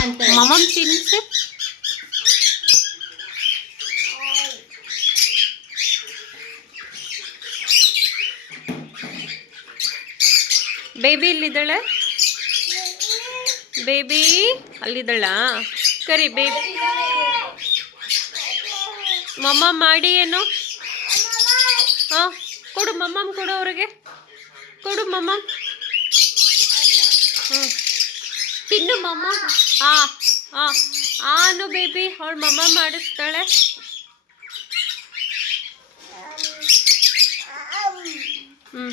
ಮಮ್ಮಮ್ ತಿನ್ಸಿ. Baby ಇಲ್ಲಿದ್ದಾಳೆ. Baby ಅಲ್ಲಿದ್ದಾಳ. ಕರಿ baby. ಮಮ್ಮ ಮಾಡಿ ಏನು. ಹಾಂ ಕೊಡು ಮಮ್ಮಮ್, ಕೊಡು ಅವ್ರಿಗೆ, ಕೊಡು ಮಮ್ಮಮ್. ಹ್ಞೂ ತಿನ್ನು ಮಮ್ಮ. ಹಾಂ ಹಾಂ ಆನು ಬೇಬಿ, ಅವಳು ಮಮ್ಮ ಮಾಡಿಸ್ತಾಳೆ. ಹ್ಞೂ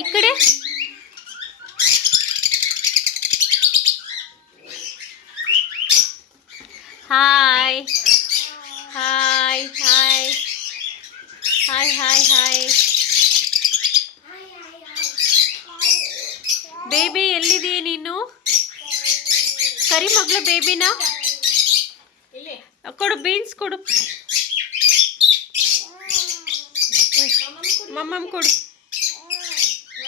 ಈ ಕಡೆ. Hi hi hi hi hi hi. Baby ಎಲ್ಲಿದೀಯ ನೀನು? ಕರಿ ಮಗಳು ಬೇಬಿನ. ಕೊಡು ಬೀನ್ಸ್ ಕೊಡು. ಮಮ್ಮಮ್ ಕೊಡು,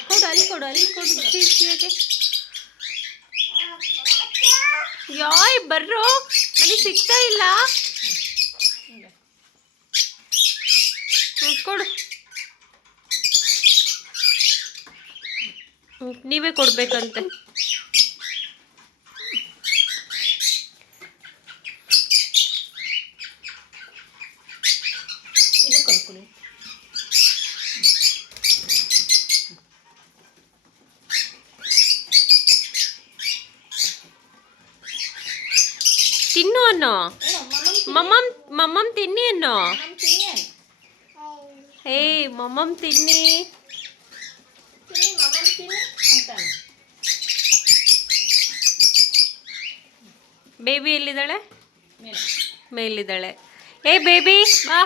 ಕೊಡು ಅಲ್ಲಿ ಕೊಡು, ಅಲ್ಲಿ ಕೊಡು ಚೀಚಿಯಾಗೆ. ಯಾಯ್ ಬರ್ರೋ, ನನಗೆ ಸಿಗ್ತಾ ಇಲ್ಲ. ಕೊಡು. ನೀವೇ ಕೊಡ್ಬೇಕಂತೆ. ತಿನ್ನು ಅನ್ನೋ. ಮಮ್ಮಮ್ ಮಮ್ಮಮ್ ತಿನ್ನಿ ಅನ್ನೋ. ಹೇ ಮಮ್ಮಮ್ ತಿನ್ನಿ. ಬೇಬಿ ಎಲ್ಲಿದ್ದಾಳೆ? ಮೇಲಿದ್ದಾಳೆ. ಏ ಬೇಬಿ ಬಾ.